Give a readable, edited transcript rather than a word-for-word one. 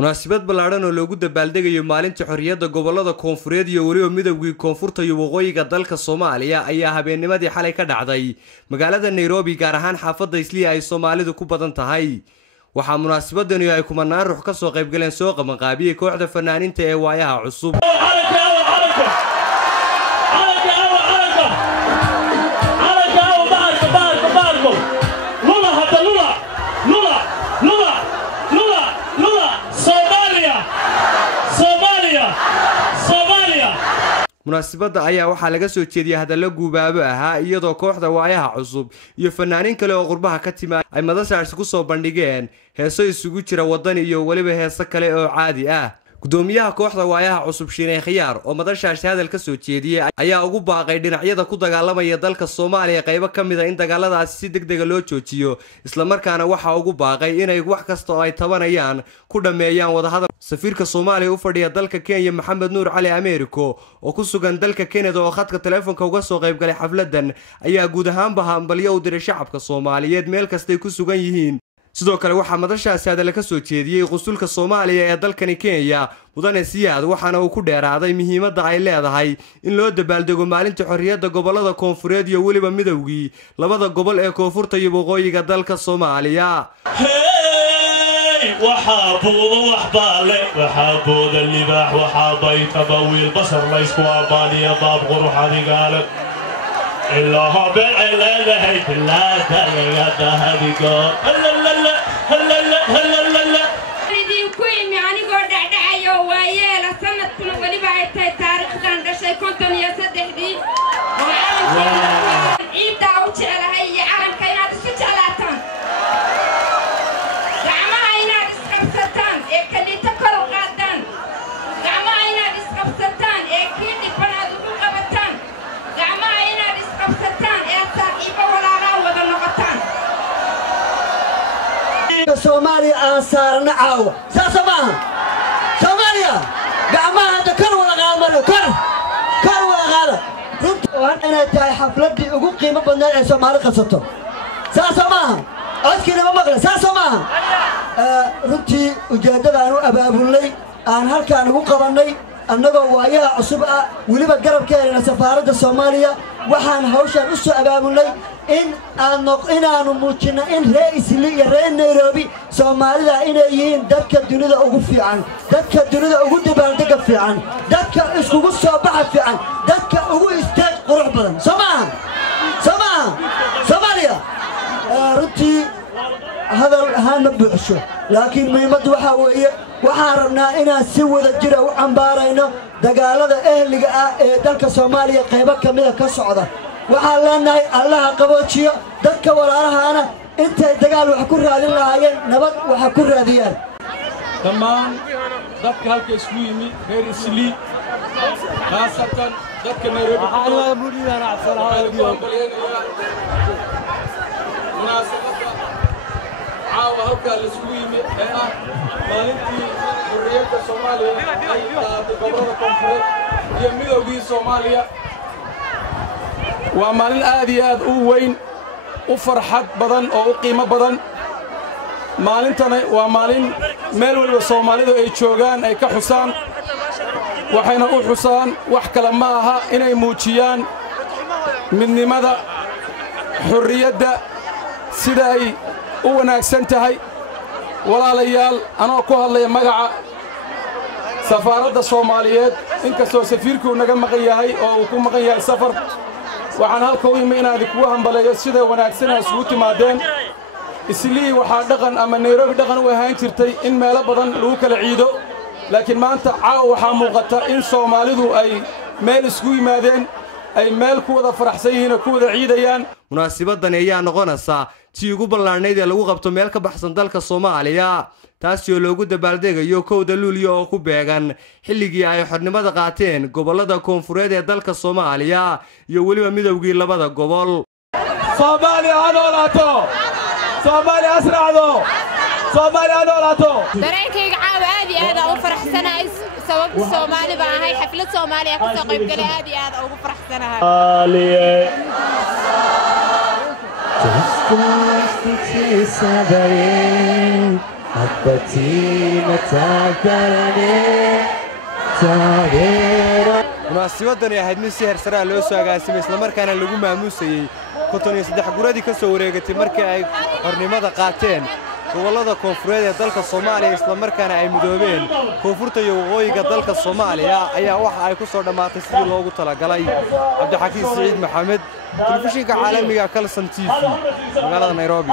munaasabad ballaaran oo loogu dabaaldegayo maalinta xorriyadda gobollada koonfureed iyo weliba midowgii koonfurta iyo waqooyiga dalka Soomaaliya ayaa habeennimadii xalay ka dhacday magaalada Nairobi gaar ahaan xaafadda Isliya ay Soomaalidu ku badan tahay. waxaa munaasabadani ay kumanaan ruux ka soo qayb galeen soo qabanqaabiyay kooxda fanaaniinta ee waayaha cusub. munaasabada ayaa waxaa laga soo jeediyay hadallo guubaabo ahaa iyadoo kooxda waayaha cusub iyo fanaaniin kale oo qurbaha ka timaad ay madashaasi ku soo bandhigeen heeso isugu jira wadani iyo waliba heeso kale oo caadi ah. gudoomiyaha kooxda waayaha cusub Shiinay Khiyaar oo madashaasi hadal ka soo jeediyay ayaa ugu baaqay dhinacyada ku dagaalamaya dalka Soomaaliya qaybo kamid ah in dagaaladaasi si degdeg ah loo joojiyo isla markaana waxa ugu baaqay inay wax kasta oo ay tabanayaan ku dhameeyaan wadahadal. safiirka Soomaaliya u fadhiya dalka Kenya Maxamed Nuur Cali Ameeriko oo ku sugan dalka Canada oo khadka telefoonka uga soo qayb galay xafladan ayaa guud ahaanba hambalyo u diray shacabka Soomaaliyeed meel kasta ay ku sugan yihiin. sidoo kale waxaa madashaasi hadal ka soo jeediyay qusulka Soomaaliya ee dalkani Kenya mudane Siyaad waxaana uu ku dheeraaday muhiimadda ay leedahay in loo dabaaldego maalinta xorriyadda gobollada koonfureed iyo weliba midowgii labada gobol ee koonfurta iyo waqooyiga dalka Soomaaliya. وحابو وحبالي وحابو ذا اللباح وحابي تبوي البصر ليس واباني باب غروح هذه قالت إلا هو بالعلا لهيت لا تلقى هذه قال هلا لا لا هلا لا هلا لا لا ريدين كوين يعني قرد عدعيو ويالا سنة كل ولي بعد تاريخ دان دشي كنتم يصدق دي وعالم عيد داوتي على هي عالم كينات السجالاتان Soomaaliya aan saarna caawa saasamaha Soomaaliya gacmaha kor wada qaadmaro kor wada qaada runtii inay tahay xafladii ugu qiimo badneed ee Soomaali qabsato saasamaha codkiina ma maqla saasamaha runtii ujeedadaan u abaabulnay aan halkaan ugu qabanay annagoo waayaha cusub ah waliba garabkeena safaaradda Soomaaliya waxaan hawshan u soo abaabulnay inaanu muujino in reer Isli iyo reer Nairobi Soomaalida inay yihiin dadka dunida ugu fiican dadka dunida ugu dabaaldega fiican dadka iskugu soo baxa fiican dadka ugu istaag qurux badan Soomaaliya runtii hadal ahaan ma buuxsho laakiin muhiimaddu waxa weeye waxaan rabnaa inaan si wada jir u cambaarayno dagaalada ehliga ah ee dalka Soomaaliya qaybo kamid ah ka socda waxaan leenahay Allah qaboojiyo dadka walaalahaana intay dagaal wax ku raadin lahaayeen nabad wax ku raadiyaan dhammaan dadka halka isku yimid reer Isli khaasatan dadka Nairobi caawa halka la isku yimid ee ah maalintii xorriyadda Soomaaliya ay qaaday gobollada koonfureed iyo midowgii Soomaaliya waa maalin aad iyo aad u weyn u farxad badan oo u qiimo badan maalintana waa maalin meel waliba Soomaalidu ay joogaan ay ka xusaan waxayna u xusaan wax kale ma aha inay muujiyaan midnimada xorriyadda sida ay u wanaagsan tahay walaalayaal anoo ku hadlaya magaca safaaradda Soomaaliyeed inkastoo safiirku naga maqan yahay oo uu ku maqan yahay safar waxaan halka u yimi inaan idinku hambaleeyo sida wanaagsan ay isugu timaadeen Isli waxaa dhaqan ama Nairobi dhaqan u ahaan jirtay in meelo badan lagu kala ciido laakiin maanta caawa waxaa muuqata in Soomaalidu ay meel isugu yimaadeen ay meel ku wada faraxsan yihiin oo ku wada ciidayaan. munaasabadani ayaa noqonaysa tii ugu ballaarnayd ee lagu qabto meel ka baxsan dalka Soomaaliya taasi oo loogu dabaaldegayo 1 Luulyo oo ku beegan xilligii ay xornimada qaateen gobollada koonfureed ee dalka Soomaaliya iyo waliba midowgii labada gobol. Soomaaliya hadalaato Soomaaliya asraacdo Soomaaliya hadalaato dareenkayga caawa aad iyo aad ugu faraxsanahay sababta Soomaali baan ahay xaflad Soomaaliya ka soo qayb galay aad iyo aad ugu faraxsanahay munaasabadani ahayd mid si heersaraa loo soo agaasimay islamarkaana lagu maamuusayey 53 guradii ka soo wareegatay markii ay xornimada qaateen gobollada koonfureed ee dalka Soomaaliya islamarkaana ay midoobeen koonfurta iyo waqooyiga dalka Soomaaliya ayaa waxa ay ku soo dhamaatay sidii loogu talagalay. Cabdixakiin Saciid Maxamed, telefishinka caalamiga Kalson TV, magaalada Nairobi.